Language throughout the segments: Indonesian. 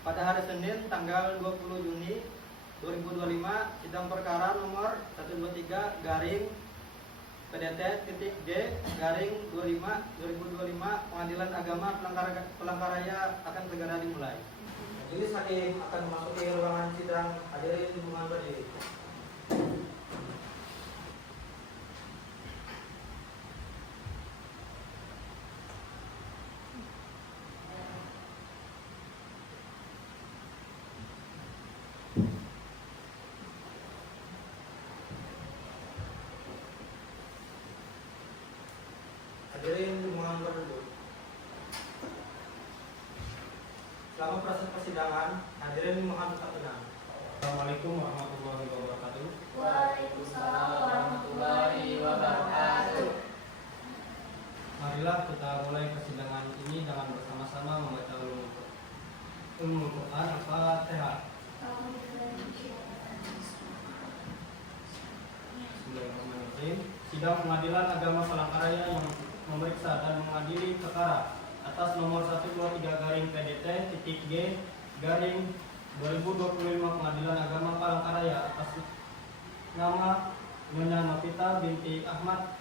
pada hari Senin tanggal 20 Juni 2025 sidang perkara nomor 123 garing PDT.J garing 25/2025 Pengadilan Agama Palangkaraya akan segera dimulai. Majelis hakim akan memasuki ruangan sidang. Hadirin mohon berdiri. Hadirin mohon berduduk. Selama proses persidangan, hadirin mohon tetap tenang. Assalamualaikum warahmatullahi wabarakatuh. Waalaikumsalam warahmatullahi wabarakatuh. Marilah kita mulai persidangan ini dengan bersama-sama membaca Ummul Quran Al-Fatihah. Bismillahirrahmanirrahim. Sidang Pengadilan Agama Palangkaraya yang memeriksa dan mengadili perkara atas nomor 123 garing PDT.J garing 2025 Pengadilan Agama Palangkaraya atas nama Nyonya Novita binti Ahmad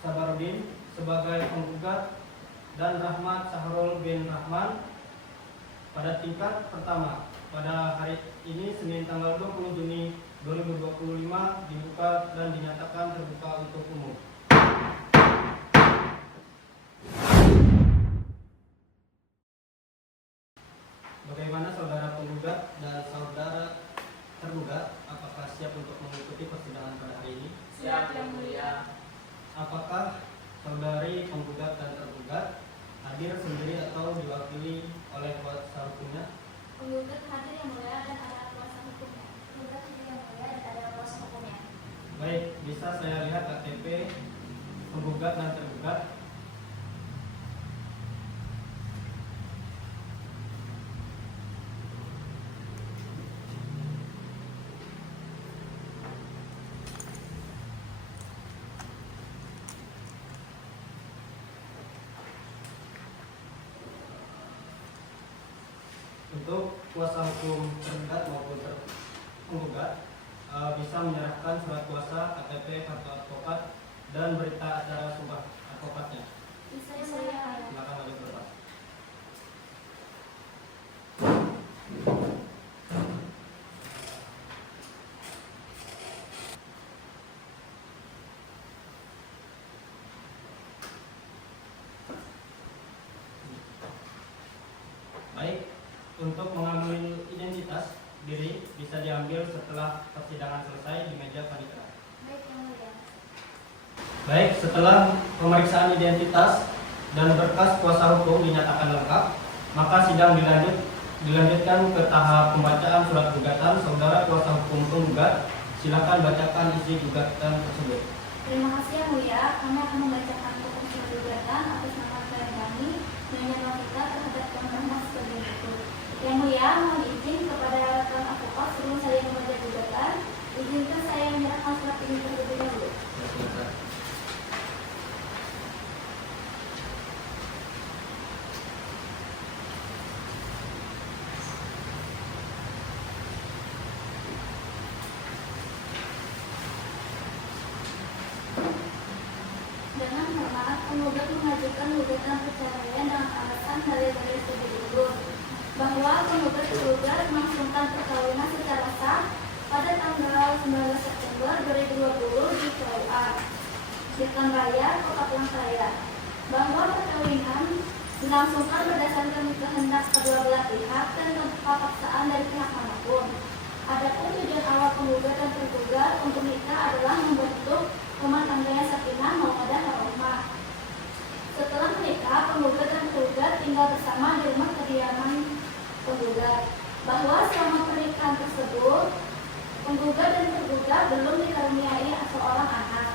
Sabarudin sebagai penggugat dan Rahmat Sahrul bin Rahman pada tingkat pertama pada hari ini Senin tanggal 20 Juni 2025 dibuka dan dinyatakan terbuka untuk umum. Bagaimana saudara penggugat dan saudara tergugat, apakah siap untuk mengikuti persidangan pada hari ini? Siap, Yang Mulia. Apakah saudari penggugat dan tergugat hadir sendiri atau diwakili oleh kuasa hukumnya? Penggugat hadir, Yang Mulia, dan ada kuasa hukumnya. Penggugat hadir, Yang Mulia, dan ada kuasa hukumnya. Baik, bisa saya lihat KTP penggugat dan tergugat? Untuk kuasa hukum tergugat maupun penggugat bisa menyerahkan surat kuasa, KTP, kartu advokat, dan berita acara sumpah advokatnya. Bisa, Yang Mulia. Silakan maju ke depan. Baik, untuk mengambil identitas diri bisa diambil setelah persidangan selesai di meja panitia. Baik, Yang Mulia. Baik, setelah pemeriksaan identitas dan berkas kuasa hukum dinyatakan lengkap, maka sidang dilanjutkan ke tahap pembacaan surat gugatan. Saudara kuasa hukum penggugat, silakan bacakan isi gugatan tersebut. Terima kasih, Yang Mulia. Kami akan membacakan pokok surat gugatan atas nama klien kami, Nyonya Novita, terhadap Tuan Rahmat sebagai berikut. Yang Mulia, mohon izin kepada Tuan Advokat sebelum saya membaca gugatan, izinkan saya menyerahkan surat ini terlebih dahulu. Dengan hormat, penggugat mengajukan gugatan perceraian dengan alasan dalil-dalil berikut bahwa penggugat tergugat melangsungkan perkawinan secara sah pada tanggal 19 September 2020 di KUA Jalan Raya, Kota Palangkaraya, bahwa perkawinan dilangsungkan berdasarkan kehendak kedua belah pihak dan tanpa paksaan dari pihak manapun. Adapun tujuan awal penggugat dan tergugat untuk nikah adalah membentuk rumah tangganya sakinah mawaddah warahmah. Setelah menikah, penggugat dan tergugat tinggal bersama di rumah kediaman penggugat. Bahwa selama pernikahan tersebut, penggugat dan tergugat belum dikaruniai seorang anak.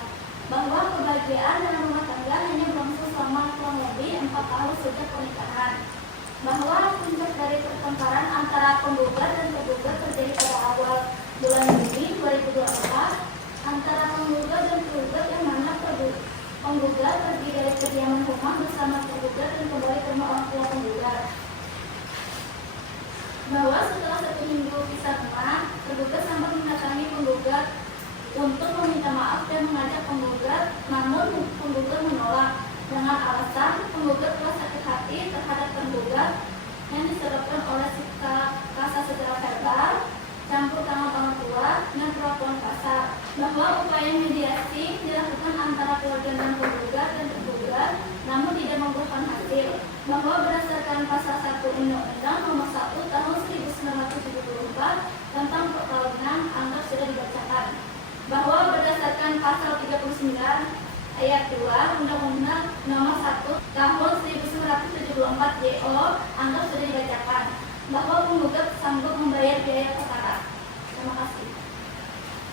Bahwa kebahagiaan dalam rumah tangga hanya berlangsung selama kurang lebih 4 tahun sejak pernikahan. Bahwa puncak dari pertengkaran antara penggugat dan tergugat terjadi pada awal bulan Juni 2024 antara penggugat dan tergugat, yang mana penggugat pergi dari kediaman rumah bersama tergugat dan kembali ke rumah orang tua penggugat. bahwa setelah 1 minggu pisah teman, tergugat sampai mendatangi penggugat untuk meminta maaf dan mengajak penggugat, namun penggugat menolak dengan alasan penggugat telah sakit hati terhadap penggugat yang disebabkan oleh sikap kasar secara verbal, campur tangan orang tua, dan perlakuan kasar, bahwa upaya mediasi dilakukan antara keluarga dan penggugat dan tergugat, namun tidak membuahkan hasil, bahwa berdasarkan pasal 1 Undang-Undang Nomor 1 Tahun 1974 tentang perkawinan anggap sudah dibacakan, bahwa berdasarkan pasal 39 ayat 2 Undang-Undang Nomor 1 Tahun 1974 JO anggap sudah dibacakan, bahwa penggugat sanggup membayar biaya perkara. Terima kasih.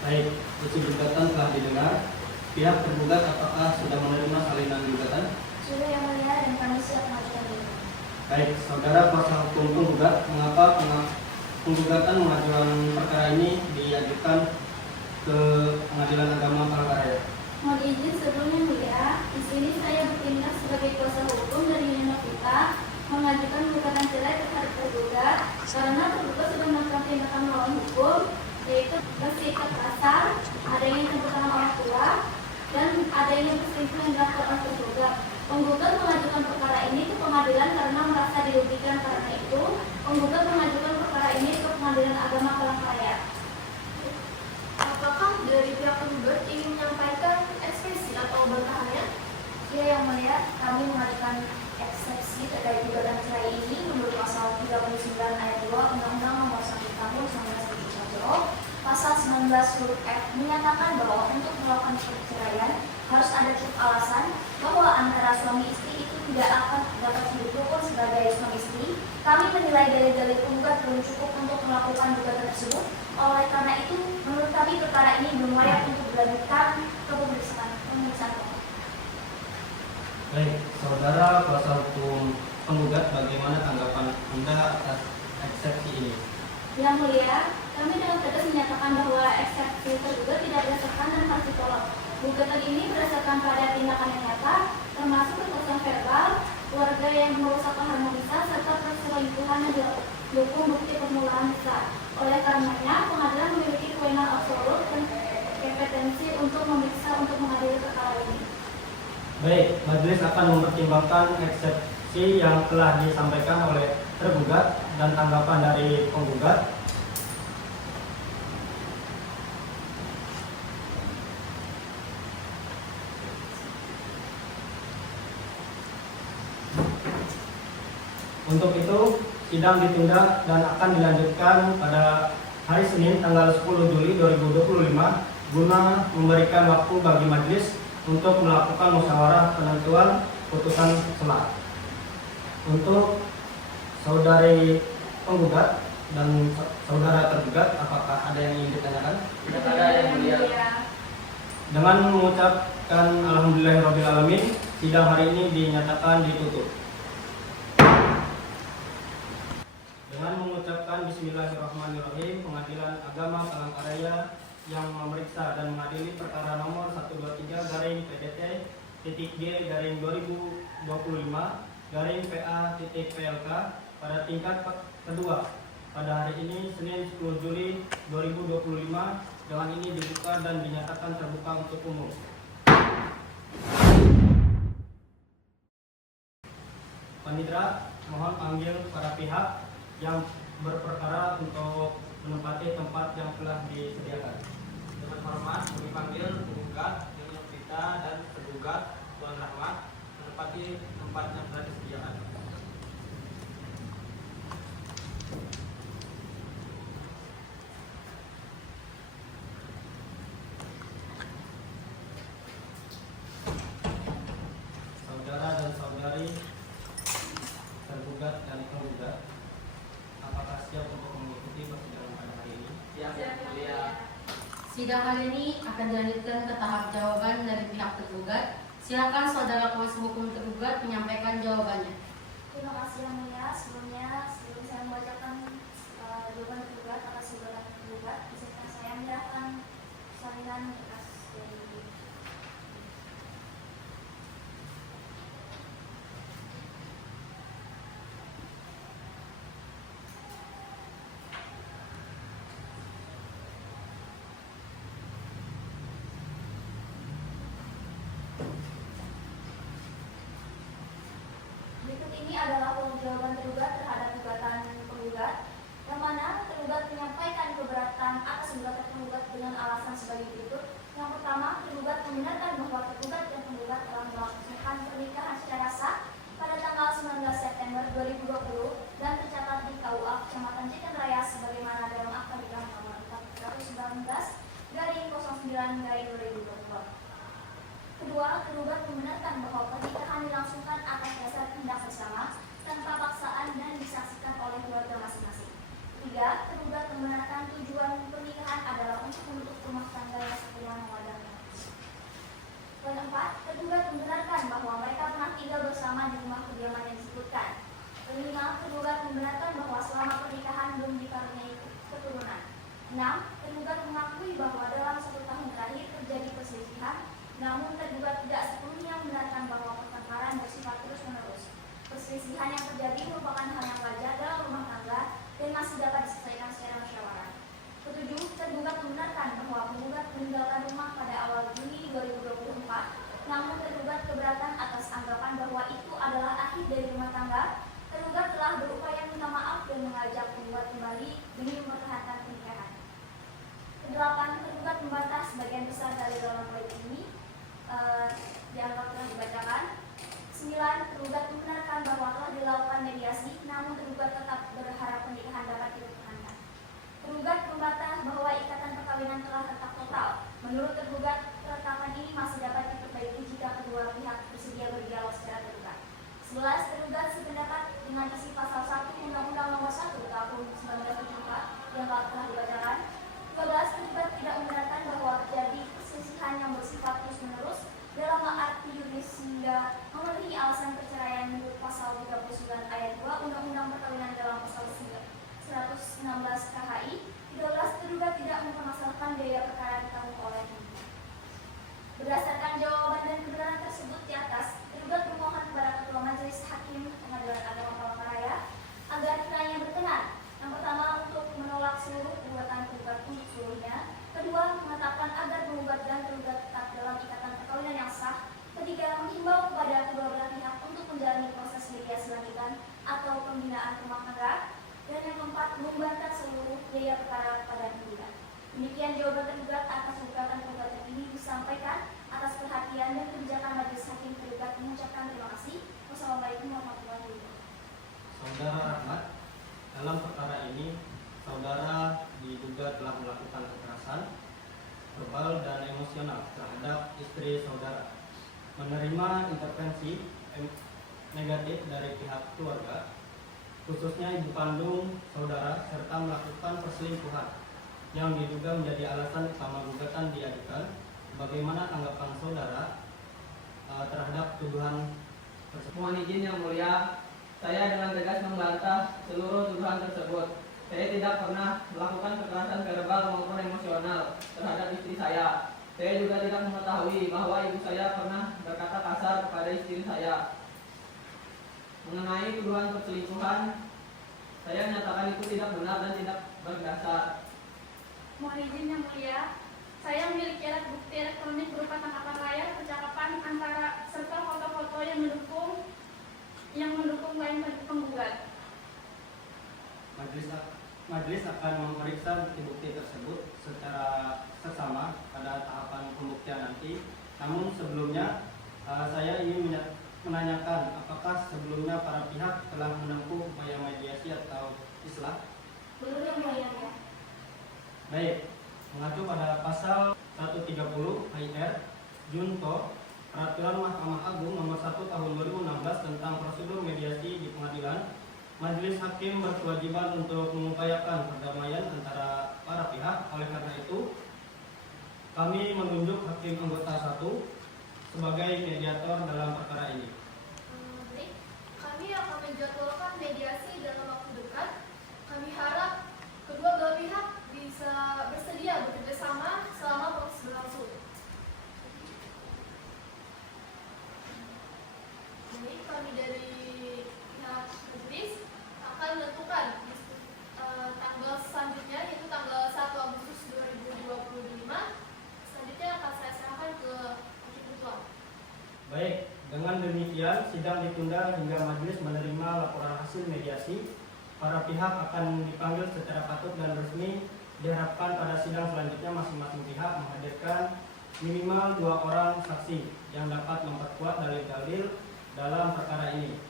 Baik, isi gugatan telah didengar. Pihak tergugat apakah sudah menerima salinan gugatan? Sudah yang mulia dan kami siap mengajukan diri. Baik, saudara kuasa hukum penggugat, mengapa penggugatan mengajukan perkara ini diajukan ke Pengadilan Agama Palangkaraya? Mohon izin sebelumnya mulia, di sini saya bertindak sebagai kuasa hukum dari Nino Kita mengajukan gugatan cerai terhadap tergugat karena tergugat sudah melakukan tindakan melawan hukum, yaitu bersikap kasar, adanya campur tangan orang tua, dan adanya perselingkuhan yang dilakukan oleh tergugat. Penggugat mengajukan perkara ini ke pengadilan karena merasa dirugikan. Karena itu, penggugat mengajukan perkara ini ke Pengadilan Agama Palangkaraya. Apakah dari pihak penggugat ingin menyampaikan ekspresi atau bantahannya? Ya yang mulia, kami mengajukan eksepsi terkait gugatan cerai ini menurut pasal 39 ayat 2 Undang-Undang Nomor 1 Tahun 1974 pasal 19 huruf F menyatakan bahwa untuk melakukan perceraian harus ada cukup alasan bahwa antara suami istri itu tidak akan dapat hidup rukun sebagai suami istri. Kami menilai dalil-dalil penggugat belum cukup untuk melakukan gugatan tersebut. Oleh karena itu, menurut kami perkara ini belum layak untuk dilanjutkan ke pemeriksaan. Baik, saudara kuasa hukum penggugat, bagaimana tanggapan Anda atas eksepsi ini? Yang mulia, kami dengan tegas menyatakan bahwa eksepsi tergugat tidak berdasarkan dan harus ditolak. Gugatan ini berdasarkan pada tindakan yang nyata, termasuk kekerasan verbal, keluarga yang merusak harmonisasi, serta perselingkuhan yang didukung bukti permulaan besar. Oleh karenanya, pengadilan memiliki kewenangan absolut dan kompetensi untuk memeriksa untuk mengadili perkara ini. Baik, majelis akan mempertimbangkan eksepsi yang telah disampaikan oleh tergugat dan tanggapan dari penggugat. Untuk itu, sidang ditunda dan akan dilanjutkan pada hari Senin tanggal 10 Juli 2025 guna memberikan waktu bagi majelis untuk melakukan musyawarah penentuan putusan selah. Untuk saudari penggugat dan saudara tergugat, apakah ada yang ingin ditanyakan? Tidak ada yang mulia. Dengan mengucapkan alhamdulillahirrahmanirrahim, sidang hari ini dinyatakan ditutup. Dengan mengucapkan bismillahirrahmanirrahim, Pengadilan Agama Palangkaraya yang memeriksa dan mengadili perkara nomor 123 garing PDT titik G garing 2025 garing PA titik PLK pada tingkat kedua pada hari ini Senin 10 Juli 2025 dengan ini dibuka dan dinyatakan terbuka untuk umum. Panitera, mohon panggil para pihak yang berperkara untuk menempati tempat yang telah disediakan. Dengan hormat kami panggil penggugat, Nino Kita dan tergugat Tuan Rahmat menempati tempat yang telah disediakan. Saudara dan saudari tergugat dan penggugat, apakah siap untuk mengikuti persidangan pada hari ini? Yang mulia. Sidang hari ini akan dilanjutkan ke tahap jawaban dari pihak tergugat. Silakan saudara kuasa hukum tergugat menyampaikan jawabannya. Terima kasih yang mulia. Sebelum saya membacakan jawaban tergugat atas saudara tergugat, izinkan saya menyerahkan salinan berkas dari adalah jawaban tergugat terhadap gugatan penggugat, yang mana tergugat menyampaikan keberatan atas gugatan penggugat dengan alasan sebagai berikut. Yang pertama, tergugat membenarkan bahwa tergugat dan penggugat telah melakukan pernikahan secara sah pada tanggal 19 September 2020 dan tercatat di KUA Kecamatan Jekan Raya sebagaimana dalam akta nikahan nomor 419/09/2020. Kedua, tergugat membenarkan bahwa pernikahan dilangsungkan atas dasar kehendak bersama tanpa paksaan dan disaksikan oleh keluarga masing-masing. Ketiga, tergugat membenarkan tujuan pernikahan adalah untuk menutup rumah tangga yang setia memadai. Keempat, tergugat membenarkan bahwa mereka pernah tinggal bersama di rumah kediaman yang disebutkan. Kelima, tergugat membenarkan bahwa selama pernikahan belum dikaruniai keturunan. 6. Tergugat mengakui bahwa dalam 1 tahun terakhir terjadi perselisihan, namun tergugat tidak sepenuhnya membenarkan bahwa pertengkaran bersifat terus-menerus. Perselisihan yang terjadi merupakan hal yang wajar dalam rumah tangga dan masih dapat diselesaikan secara musyawarah. Ketujuh, tergugat membenarkan bahwa penggugat meninggalkan rumah pada awal Juni 2024, namun tergugat keberatan atas anggapan bahwa itu adalah akhir dari rumah tangga. Tergugat telah berupaya minta maaf dan mengajak penggugat kembali demi mempertahankan pernikahan. Kedelapan, tergugat membantah sebagian besar dari dalam poin ini dianggap telah dibacakan. 9. Tergugat membenarkan bahwa telah dilakukan mediasi, namun tergugat tetap berharap pernikahan dapat dipertahankan. Tergugat membantah bahwa ikatan perkawinan telah retak total. Menurut tergugat, keretakan ini masih dapat diperbaiki jika kedua pihak bersedia berdialog secara terbuka. 11. Tergugat sependapat dengan isi pasal 1 Undang-Undang Nomor 1 Tahun 1974 yang telah dibacakan. 12. Tergugat tidak membenarkan bahwa terjadi perselisihan yang bersifat terus-menerus dalam arti yuridis sehingga memenuhi alasan perceraian menurut pasal 39 ayat 2 Undang-Undang Perkawinan dalam pasal 116 KHI. 13. Tergugat tidak mempermasalahkan biaya perkara ditanggung oleh penggugat. Berdasarkan jawaban dan kebenaran tersebut di atas, tergugat memohon kepada Ketua Majelis Hakim Pengadilan Agama Palangkaraya agar kiranya berkenan. Yang pertama, untuk menolak seluruh gugatan penggugat untuk seluruhnya. Kedua, mengatakan agar penggugat dan tergugat tetap dalam ikatan perkawinan yang sah. Ketiga, menghimbau kepada kedua belah pihak untuk menjalani proses mediasi lanjutan atau pembinaan rumah tangga. Dan yang keempat, membantah seluruh biaya perkara kepada penggugat. Demikian jawaban tergugat atas gugatan penggugat ini disampaikan. Atas perhatian dan kebijakan Majelis Hakim tergugat mengucapkan terima kasih. Wassalamualaikum warahmatullahi wabarakatuh. Saudara Rahmat, dalam perkara ini saudara diduga telah melakukan kekerasan verbal dan emosional terhadap istri saudara, menerima intervensi negatif dari pihak keluarga, khususnya ibu kandung saudara, serta melakukan perselingkuhan yang diduga menjadi alasan utama gugatan diajukan. Bagaimana tanggapan saudara terhadap tuduhan tersebut? Mohon izin yang mulia, saya dengan tegas membantah seluruh tuduhan tersebut. Saya tidak pernah melakukan kekerasan verbal maupun emosional terhadap istri saya. Saya juga tidak mengetahui bahwa ibu saya pernah berkata kasar kepada istri saya. Mengenai tuduhan perselingkuhan, saya menyatakan itu tidak benar dan tidak berdasar. Mohon izin yang mulia, saya memiliki alat bukti elektronik berupa tangkapan layar, percakapan antara serta foto-foto yang mendukung klien penggugat. Majelis akan memeriksa bukti-bukti tersebut secara seksama pada tahapan pembuktian nanti. Namun sebelumnya saya ingin menanyakan apakah sebelumnya para pihak telah menempuh upaya mediasi atau islah? Belum yang mulia. Baik, mengacu pada pasal 130 HIR Junto Peraturan Mahkamah Agung Nomor 1 Tahun 2016 tentang prosedur mediasi di pengadilan, Majelis Hakim berkewajiban untuk mengupayakan perdamaian antara para pihak. Oleh karena itu, kami menunjuk Hakim Anggota 1 sebagai mediator dalam perkara ini. Baik, kami akan menjadwalkan mediasi dalam waktu dekat. Kami harap kedua belah pihak bisa bersedia bekerja sama selama proses berlangsung. Jadi kami dari pihak Majelis akan menentukan tanggal selanjutnya, yaitu tanggal 1 Agustus 2025. Selanjutnya akan saya serahkan ke Hakim Ketua. Baik, dengan demikian demikian, sidang ditunda hingga majelis menerima laporan hasil mediasi. Para pihak akan dipanggil secara patut dan resmi. Diharapkan pada sidang selanjutnya masing-masing pihak menghadirkan minimal 2 orang saksi yang dapat memperkuat dalil-dalil dalam perkara ini.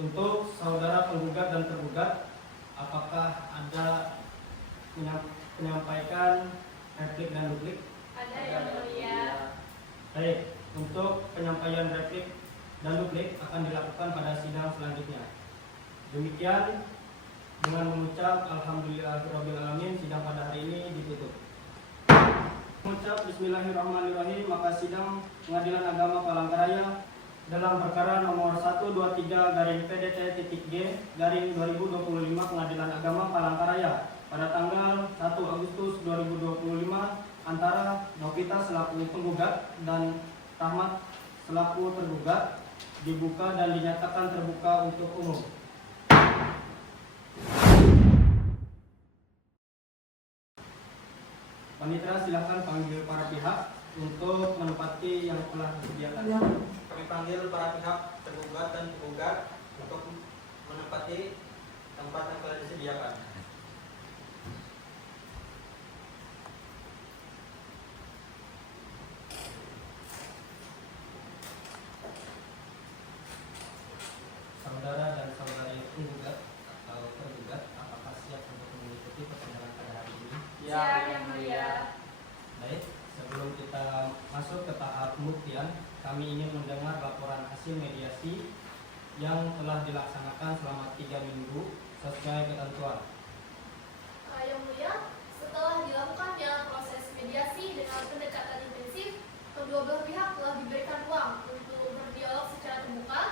Untuk saudara penggugat dan tergugat, apakah ada menyampaikan replik dan duplik? Ada yang mulia. Baik, untuk penyampaian replik dan duplik akan dilakukan pada sidang selanjutnya. Demikian, dengan mengucap Alhamdulillahirrabbilalamin, sidang pada hari ini ditutup. Mengucap Bismillahirrahmanirrahim, maka sidang Pengadilan Agama Palangkaraya dalam perkara nomor 123-PDT-G-2025 Pengadilan Agama Palangkaraya pada tanggal 1 Agustus 2025 antara Novita selaku penggugat dan Rahmat selaku tergugat dibuka dan dinyatakan terbuka untuk umum. Panitera, silakan panggil para pihak untuk menempati yang telah disediakan. Kami panggil para pihak tergugat dan penggugat untuk menempati tempat yang telah disediakan. Saudara dan saudari penggugat atau tergugat, apakah siap untuk mengikuti persidangan pada hari ini? Siap yang mulia. Baik, sebelum kita masuk ke tahap pembuktian, kami ingin mendengar laporan hasil mediasi yang telah dilaksanakan selama 3 minggu sesuai ketentuan. Yang mulia, setelah dilakukannya proses mediasi dengan pendekatan intensif, kedua belah pihak telah diberikan ruang untuk berdialog secara terbuka.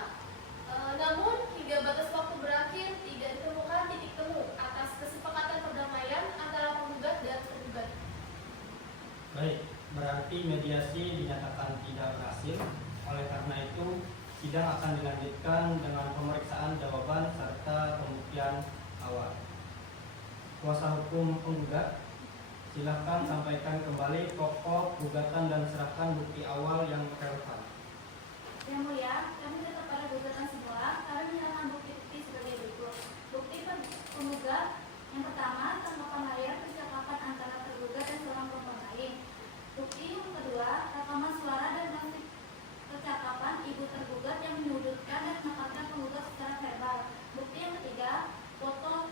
Namun, hingga batas waktu berakhir, tidak ditemukan titik temu atas kesepakatan perdamaian antara penggugat dan tergugat. Baik, berarti mediasi dinyatakan tidak berhasil. Oleh karena itu, sidang akan dilanjutkan dengan pemeriksaan jawaban serta pembuktian awal. Kuasa hukum penggugat, silakan sampaikan kembali pokok gugatan dan serahkan bukti awal yang relevan. Yang mulia, kami tetap pada gugatan semula. Kami menyerahkan bukti-bukti sebagai berikut. Bukti penggugat yang pertama, tanggapan layar percakapan antara tergugat dan seorang perempuan lain. Bukti yang kedua, rekaman suara dan grafik percakapan ibu tergugat yang menyudutkan dan menekankan penggugat secara verbal. Bukti yang ketiga, foto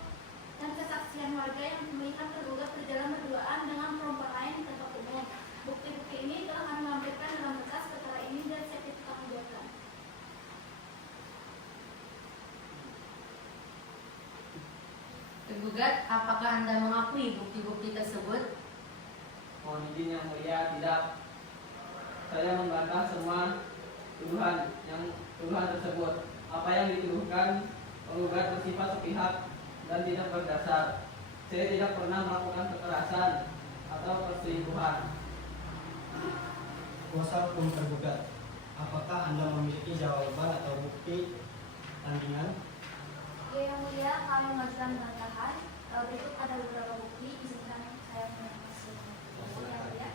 dan kesaksian warga yang melihat tergugat berjalan berduaan dengan perempuan lain di tempat umum. Bukti-bukti ini telah kami lampirkan dalam berkas perkara ini dan sertifikat gugatan. Tergugat, apakah Anda mengakui bukti-bukti tersebut? Mohon izin yang mulia, tidak. Saya membantah semua tuduhan tersebut. Apa yang dituduhkan penggugat bersifat sepihak dan tidak berdasar. Saya tidak pernah melakukan kekerasan atau perselingkuhan. Kuasa hukum tergugat, apakah Anda memiliki jawaban atau bukti tandingan? Yang mulia, kami mengajukan bantahan. Berikut ada beberapa bukti. Izinkan saya menyampaikan. Yang mulia.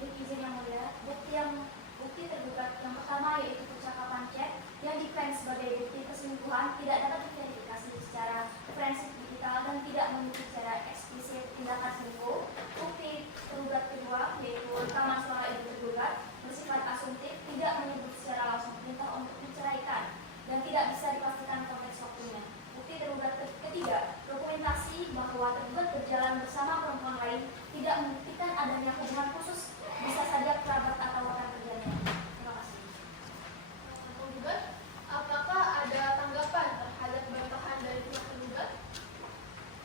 Baik, izin yang mulia. Bukti tergugat yang pertama yaitu percakapan chat yang diklaim sebagai bukti perselingkuhan tidak dapat diverifikasi secara forensik digital dan tidak memiliki secara eksplisit tindakan selingkuh. Bukti tergugat kedua yaitu rekaman suara ibu tergugat bersifat asumtif, tidak menyebut secara langsung perintah untuk menceraikan dan tidak bisa dipastikan konteks waktunya. Bukti tergugat ketiga, dokumentasi bahwa tergugat berjalan bersama perempuan lain tidak membuktikan adanya hubungan khusus, bisa saja kerabat atau rekan kerjanya. Terima kasih. Penggugat, apakah ada tanggapan terhadap bantahan dari pihak tergugat?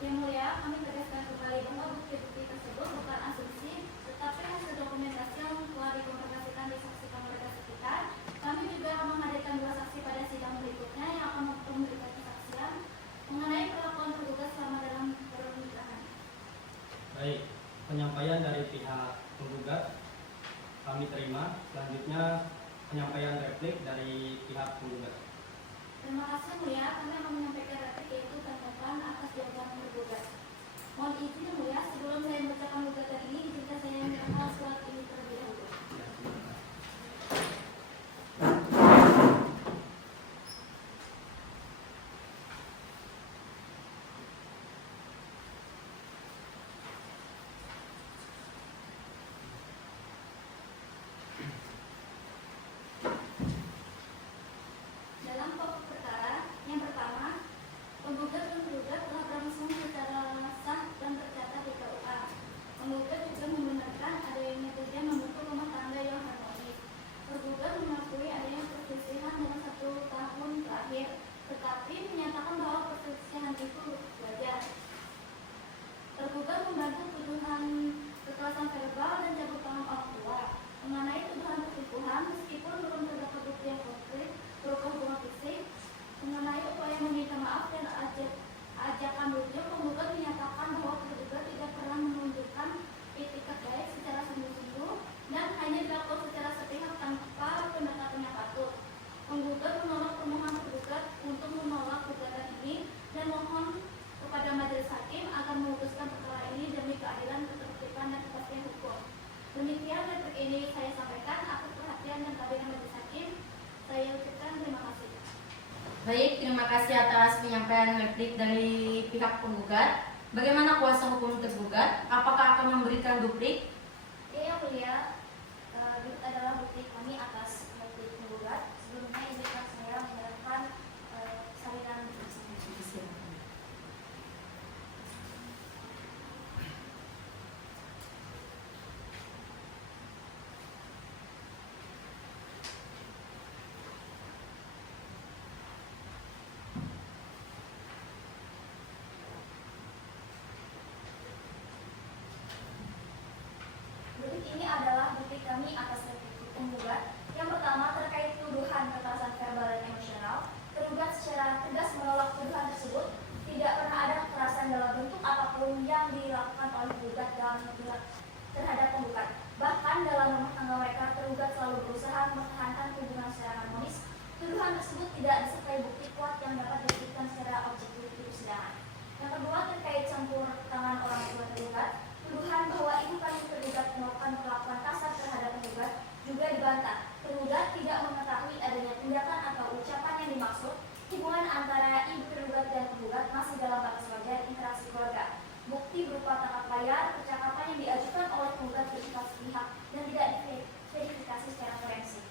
Yang mulia, kami tegaskan kembali bahwa bukti-bukti tersebut bukan asumsi, tetapi hasil dokumentasi yang telah dikonfirmasikan di saksi pemerintah sekitar. Kami juga akan menghadirkan 2 saksi pada sidang berikutnya yang akan memberikan kesaksian mengenai perlakuan tergugat selama dalam pernikahan. Baik, penyampaian dari pihak penggugat kami terima. Selanjutnya penyampaian replik dari pihak penggugat. Terima kasih Yang Mulia, kami akan menyampaikan replik yaitu tanggapan atas jawaban tergugat. Mohon izin Yang Mulia, sebelum saya membacakan gugatan ini, izinkan saya membacakan surat ini terlebih dahulu. Dalam pokok perkara, yang pertama, penggugat dan tergugat telah berlangsung secara sah dan tercatat di KUA. Penggugat juga membenarkan adanya kerja membentuk rumah tangga yang harmonis. Tergugat mengakui adanya perselisihan dalam 1 tahun terakhir, tetapi menyatakan bahwa perselisihan itu wajar. Tergugat membantah tuduhan kekerasan verbal dan cabut tangan orang tua. Mengenai tuduhan perselingkuhan, meskipun belum terdapat bukti yang konkret berupa hubungan fisik, mengenai upaya meminta maaf dan ajakan rujuk, penggugat menyatakan bahwa tergugat tidak pernah menunjukkan itikat baik secara sungguh-sungguh dan hanya dilakukan secara sepihak tanpa pendekatan yang patut. Penggugat menolak permohonan tergugat untuk menolak gugatan ini dan mohon kepada majelis hakim agar memutuskan perkara ini demi keadilan, ketertiban, dan kepastian hukum. Demikian replik ini saya sampaikan atas perhatian dan kabinet majelis hakim. Saya ucapkan terima kasih. Baik, terima kasih atas penyampaian replik dari pihak penggugat. Bagaimana kuasa hukum tergugat? Apakah akan memberikan duplik? Ya, Yang Mulia, berikut adalah bukti kami atas replik penggugat. Sebelumnya izinkan saya menyerahkan salinan bukti. Berikut ini adalah bukti kami atas replik penggugat. Yang pertama, terkait tuduhan kekerasan verbal dan emosional, tergugat secara tegas menolak tuduhan tersebut. Tidak pernah ada kekerasan dalam bentuk apapun yang dilakukan oleh tergugat terhadap penggugat. Bahkan dalam rumah tangga mereka, tergugat selalu berusaha mempertahankan hubungan secara harmonis. Tuduhan tersebut tidak disertai bukti kuat yang dapat dibuktikan secara objektif di persidangan. Yang kedua, terkait campur tangan orang tua tergugat, tuduhan bahwa ibu kandung tergugat melakukan perlakuan kasar terhadap tergugat juga dibantah. Tergugat tidak mengetahui adanya tindakan atau ucapan yang dimaksud. Hubungan antara ibu tergugat dan tergugat masih dalam batas wajar interaksi keluarga. Bukti berupa tangkap layar, percakapan yang diajukan oleh tergugat bersifat sepihak dan tidak diverifikasi secara forensik.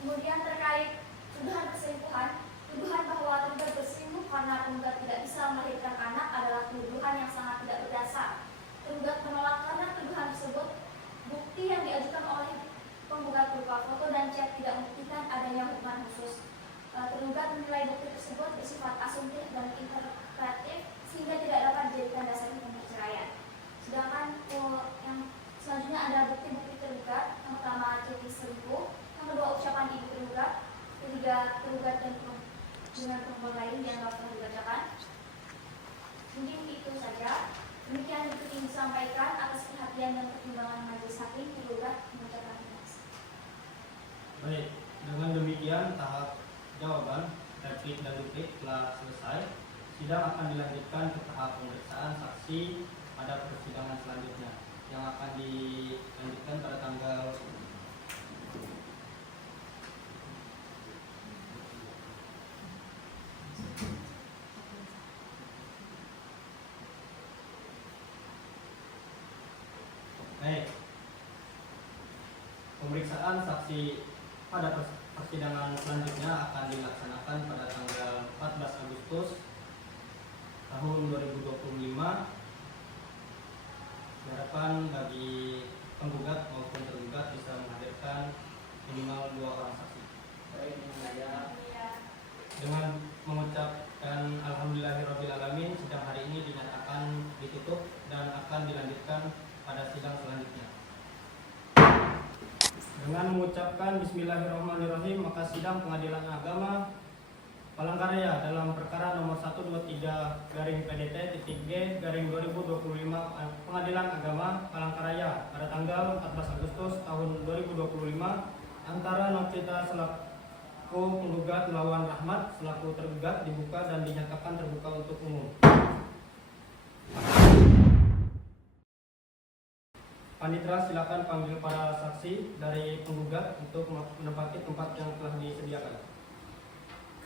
Kemudian terkait tuduhan perselingkuhan, tuduhan bahwa tergugat berselingkuh karena tergugat tidak bisa melahirkan anak adalah tuduhan yang sangat tidak berdasar. Tergugat menolak karena tuduhan tersebut bukti yang diajukan oleh penggugat berupa foto dan chat tidak membuktikan adanya hubungan khusus. Tergugat menilai bukti tersebut bersifat asumtif dan interpretatif sehingga tidak dapat dijadikan dasar hukum perceraian. Sedangkan yang selanjutnya ada bukti-bukti tergugat. Yang pertama, chat selingkuh. Yang kedua, ucapan ibu tergugat. Ketiga, tergugat dan dengan perempuan lain yang dapat dibacakan. Mungkin itu saja. Demikian yang ingin disampaikan atas perhatian dan pertimbangan majelis hakim. Tergugat mengucapkan terima kasih. Baik, dengan demikian tahap jawaban, replik dan duplik telah selesai. Sidang akan dilanjutkan ke tahap pemeriksaan saksi pada persidangan selanjutnya yang akan dilanjutkan pada tanggal pemeriksaan saksi pada persidangan selanjutnya akan dilaksanakan pada tanggal 14 Agustus tahun 2025. Diharapkan bagi penggugat maupun tergugat bisa menghadirkan minimal 2 orang saksi. Baik, Yang Mulia. Dengan mengucapkan alhamdulillahirrabbilalamin, sidang hari ini dinyatakan ditutup dan akan dilanjutkan pada sidang selanjutnya. Dengan mengucapkan bismillahirrahmanirrahim, maka sidang pengadilan agama Palangkaraya dalam perkara nomor 123-PDT-G-2025 Pengadilan Agama Palangkaraya pada tanggal 14 Agustus tahun 2025 antara Nofita penggugat melawan Rahmat selaku tergugat dibuka dan dinyatakan terbuka untuk umum. Panitera, silakan panggil para saksi dari penggugat untuk menempati tempat yang telah disediakan.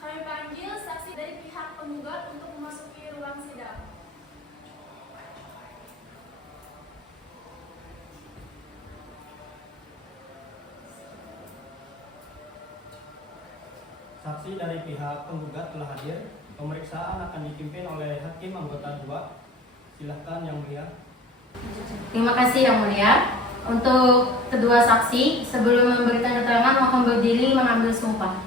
Kami panggil saksi dari pihak penggugat untuk memasuki ruang sidang. Saksi dari pihak penggugat telah hadir. Pemeriksaan akan dipimpin oleh Hakim Anggota 2. Silahkan Yang Mulia. Terima kasih Yang Mulia. Untuk kedua saksi, sebelum memberikan keterangan mohon berdiri mengambil sumpah.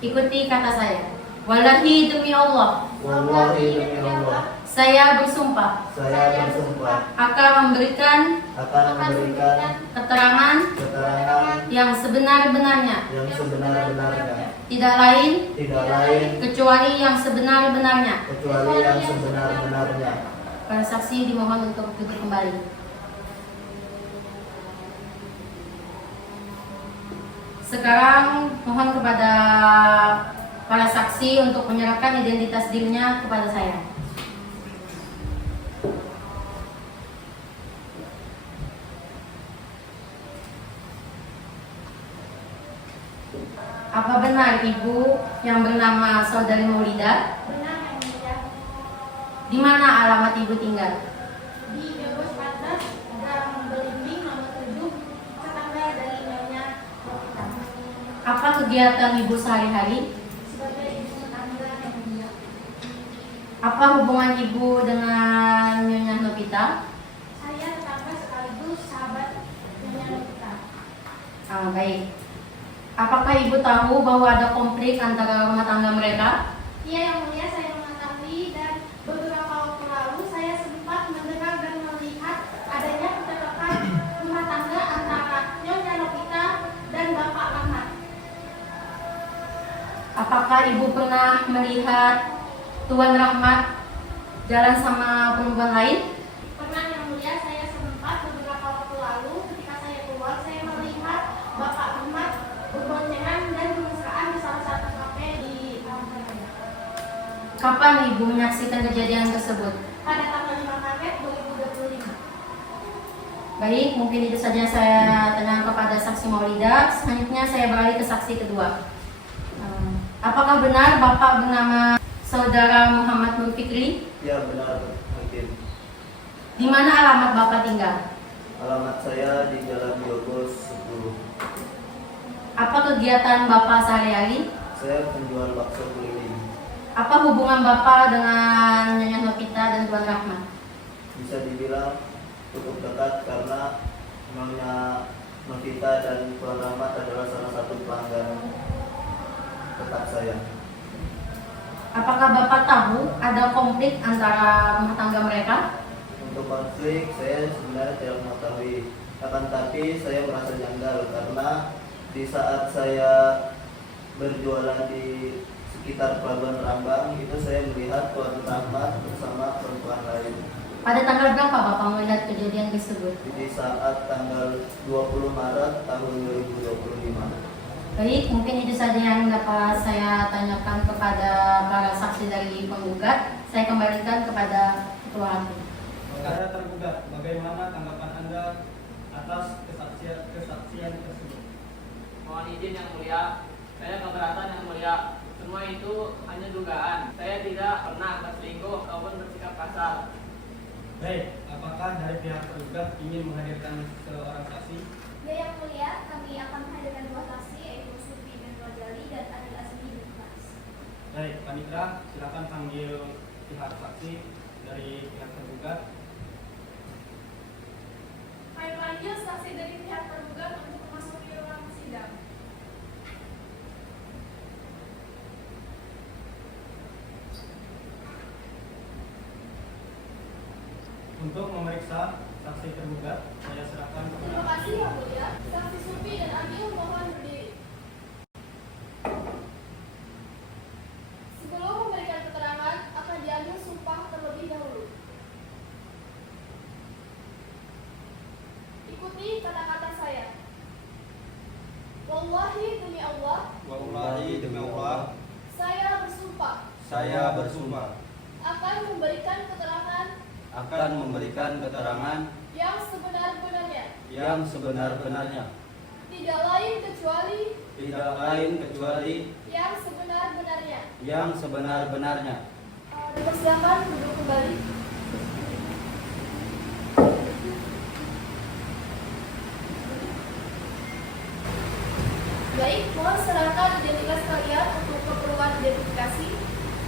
Ikuti kata saya. Wallahi demi Allah, Wallahi demi Allah, saya bersumpah saya bersumpah akan memberikan akan memberikan keterangan keterangan yang sebenar-benarnya, yang sebenar-benarnya, tidak lain tidak lain kecuali yang sebenar-benarnya. kecuali yang sebenar-benarnya. Para saksi dimohon untuk duduk kembali. Sekarang mohon kepada para saksi untuk menyerahkan identitas dirinya kepada saya. Apa benar Ibu yang bernama Saudari Maulida? Benar Yang Mulia. Di mana alamat Ibu tinggal? Di Jogos 14 Gang Belimbing nomor 7, tetangga dari Nyonya Novita. Apa kegiatan Ibu sehari-hari? Sebagai ibu rumah tangga Yang Mulia. Apa hubungan Ibu dengan Nyonya Novita? Saya tetangga sekaligus sahabat Nyonya Novita. Baik. Apakah Ibu tahu bahwa ada konflik antara rumah tangga mereka? Iya Yang Mulia, saya mengetahui dan beberapa waktu lalu saya sempat mendengar dan melihat adanya percekcokan rumah tangga antara Nyonya Novita dan Bapak Rahmat. Apakah Ibu pernah melihat Tuan Rahmat jalan sama perempuan lain? Pernah Yang Mulia, saya sempat beberapa waktu lalu ketika saya keluar, saya melihat Bapak Rahmat berboncengan dan bermesraan di salah satu kafe di Palangkaraya. Kapan Ibu menyaksikan kejadian tersebut? Pada tanggal 5 Maret 2025. Baik, mungkin itu saja saya tanyakan kepada saksi Maulida. Selanjutnya saya beralih ke saksi kedua. Apakah benar Bapak bernama Saudara Muhammad Nur Fikri? Ya benar, mungkin. Di mana alamat Bapak tinggal? Alamat saya di Jalan Jogos 10. Apa kegiatan Bapak sehari-hari? Saya penjual bakso keliling. Apa hubungan Bapak dengan Nyonya Novita dan Tuan Rahmat? Bisa dibilang cukup dekat karena Nyonya Novita dan Tuan Rahmat adalah salah satu pelanggan tetap saya. Apakah Bapak tahu ada konflik antara rumah tangga mereka? Untuk konflik saya sebenarnya tidak mengetahui, akan tapi saya merasa janggal karena di saat saya berjualan di sekitar Pelabuhan Rambang itu saya melihat Tuan Rahmat bersama perempuan lain. Pada tanggal berapa Bapak melihat kejadian tersebut? Di saat tanggal 20 Maret tahun 2025. Baik, mungkin itu saja yang dapat saya tanyakan kepada para saksi dari penggugat. Saya kembalikan kepada Ketua Hakim. Para tergugat, bagaimana tanggapan Anda atas kesaksian tersebut? Mohon izin Yang Mulia, saya keberatan Yang Mulia. Semua itu hanya dugaan. Saya tidak pernah berselingkuh ataupun bersikap kasar. Baik, apakah dari pihak tergugat ingin menghadirkan seorang saksi? Ya Yang Mulia, kami akan menghadirkan dua saksi, yaitu Sufi bin Rojali dan Adil Asmi bin Mas. Baik, Panitra, silakan panggil pihak saksi dari pihak tergugat. Kami panggil saksi dari pihak tergugat untuk memasuki ruang sidang. Untuk memeriksa saksi tergugat, saya serahkan Terima kepada kasih Yang Mulia. Saksi Sufi dan Adil mohon berdiri. Sebelum memberikan keterangan, akan diambil sumpah terlebih dahulu. Ikuti kata-kata saya. Wallahi demi Allah, Wallahi demi Allah, saya bersumpah saya bersumpah akan memberikan keterangan akan memberikan keterangan yang sebenar-benarnya, yang sebenar-benarnya, tidak lain kecuali tidak lain kecuali yang sebenar-benarnya. yang sebenar-benarnya. Dipersilakan duduk kembali. Baik, mohon serahkan identitas kalian untuk keperluan identifikasi.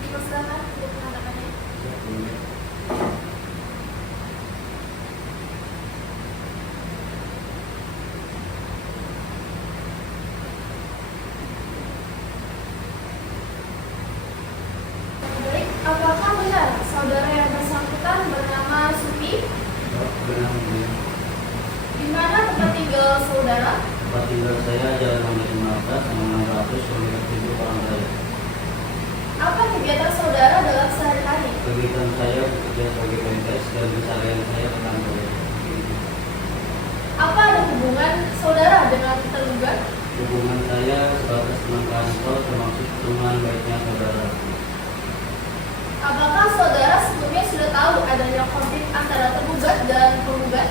Dipersilakan untuk menandatangannya. Baik, apakah benar saudara yang bersangkutan bernama Supi? Benar, Di mana tempat tinggal saudara? tempat tinggal saya Jalan Mangga 15 nomor 600 kilometer 7 Palangraya. Apa kegiatan saudara dalam sehari-hari? Kegiatan saya bekerja sebagai PNS dan keseharian saya ke kantor. Apa ada hubungan saudara dengan tergugat? Hubungan saya sebatas teman kantor termasuk teman baiknya saudara. Apakah saudara sebelumnya sudah tahu adanya konflik antara tergugat dan penggugat?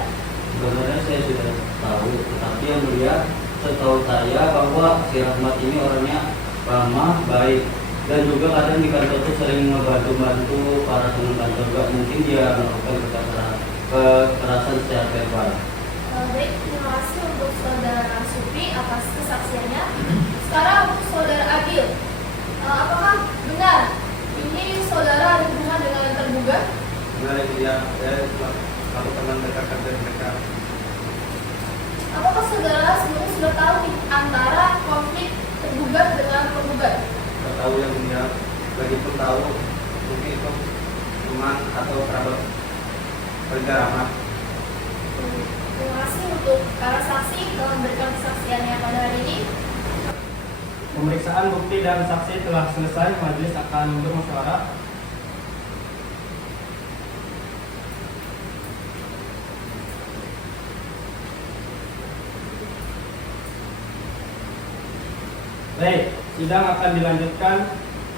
Sebenarnya saya sudah tahu, tetapi yang mulia, setahu saya bahwa si Rahmat ini orangnya ramah, baik, dan juga kadang di kantor itu sering membantu para teman kantor juga. Mungkin dia melakukan kekerasan secara verbal. Baik, terima kasih untuk saudara Supi atas kesaksiannya. Sekarang untuk saudara Agil, apakah benar ini saudara ada hubungan dengan tergugat? Benar ya, saya aku teman dekat dari mereka. Apakah saudara sebelumnya sudah tahu nih antara konflik tergugat dengan penggugat? Tidak tahu yang mulia, lagi pun tahu mungkin itu teman atau kerabat keluarga Rahmat. Terima kasih untuk para saksi telah memberikan kesaksiannya pada hari ini. Pemeriksaan bukti dan saksi telah selesai. Majelis akan bermusyawarah. Baik, sidang akan dilanjutkan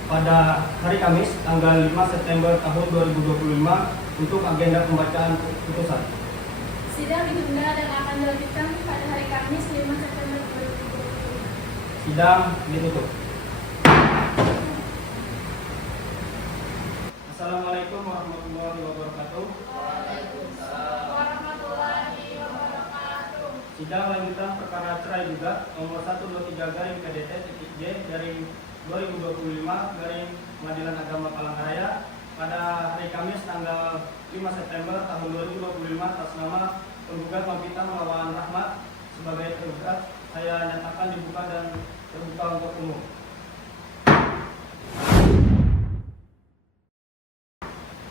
pada hari Kamis tanggal 5 September tahun 2025 untuk agenda pembacaan putusan. Sidang ditunda dan akan dilanjutkan pada hari Kamis 5 September 2020. Sidang ditutup. Assalamualaikum warahmatullahi wabarakatuh. Warahmatullahi wabarakatuh. Sidang lanjutan perkara cerai gugat nomor 123 garing PDT titik J garing 2025 garing Pengadilan Agama Palangkaraya pada hari Kamis tanggal 5 September tahun 2025 atas nama penggugat Novita melawan Rahmat sebagai tergugat saya nyatakan dibuka dan terbuka untuk umum.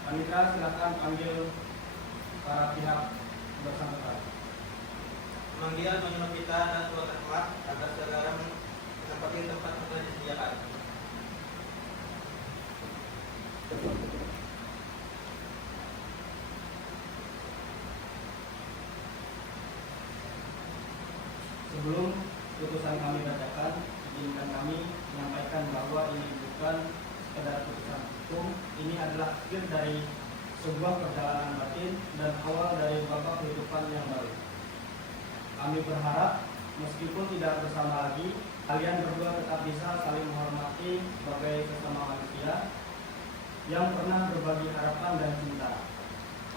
Panitera silakan panggil para pihak bersangkutan. Memanggil Nyonya Novita dan Tuan Rahmat agar segera menempati tempat yang telah disediakan. Sebelum putusan kami bacakan, izinkan kami menyampaikan bahwa ini bukan sekedar putusan hukum, ini adalah akhir dari sebuah perjalanan batin dan awal dari babak kehidupan yang baru. Kami berharap meskipun tidak bersama lagi, kalian berdua tetap bisa saling menghormati sebagai sesama manusia yang pernah berbagi harapan dan cinta.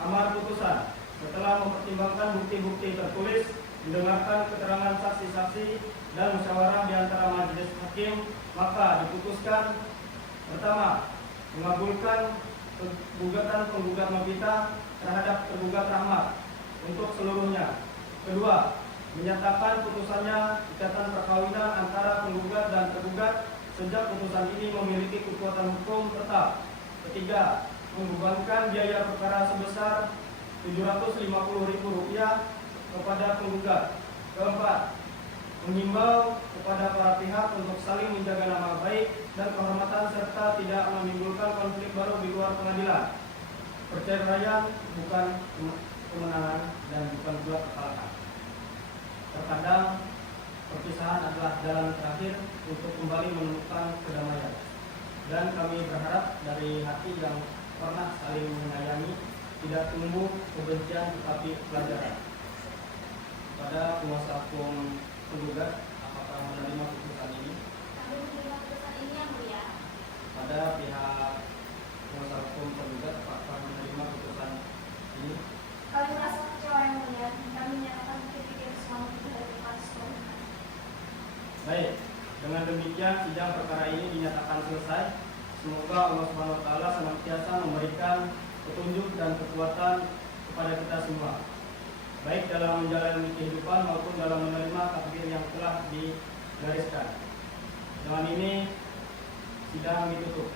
Amar putusan, setelah mempertimbangkan bukti-bukti tertulis, mendengarkan keterangan saksi-saksi dan musyawarah di antara majelis hakim, maka diputuskan: pertama, mengabulkan gugatan penggugat Novita terhadap tergugat Rahmat untuk seluruhnya. Kedua, menyatakan putusannya ikatan perkawinan antara penggugat dan tergugat sejak putusan ini memiliki kekuatan hukum tetap. Ketiga, membebankan biaya perkara sebesar Rp750.000 kepada penggugat. Keempat, menghimbau kepada para pihak untuk saling menjaga nama baik dan kehormatan serta tidak menimbulkan konflik baru di luar pengadilan. Perceraian bukan kemenangan dan bukan pula kekalahan. Terkadang perpisahan adalah jalan terakhir untuk kembali menemukan kedamaian. Dan kami berharap dari hati yang pernah saling menyayangi tidak tumbuh kebencian tetapi pelajaran. Pada kuasa hukum penggugat, apakah menerima putusan ini? Kami menerima putusan ini yang mulia. Pada pihak kuasa hukum penggugat, apakah menerima putusan ini? Kami merasa kecewa yang mulia. Kami menyatakan pikir semua itu dari kasus. Baik, dengan demikian sidang perkara ini dinyatakan selesai. Semoga Allah Subhanahu wa taala senantiasa memberikan petunjuk dan kekuatan kepada kita semua, baik dalam menjalani kehidupan maupun dalam menerima takdir yang telah digariskan. Dengan ini sidang ditutup.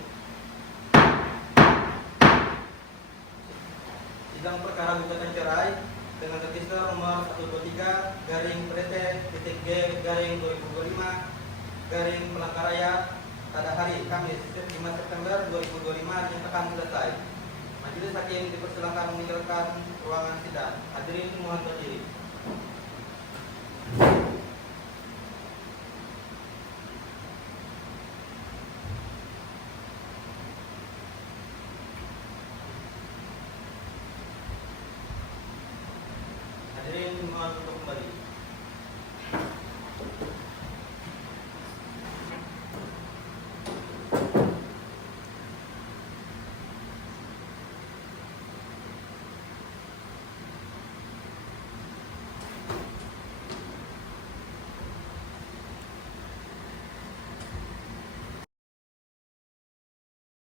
Sidang perkara gugatan cerai dengan register nomor 123-PT-G-2025 Palangkaraya pada hari Kamis 5 September 2025 dinyatakan selesai. Majelis hakim dipersilakan meninggalkan ruangan sidang. Hadirin mohon berdiri.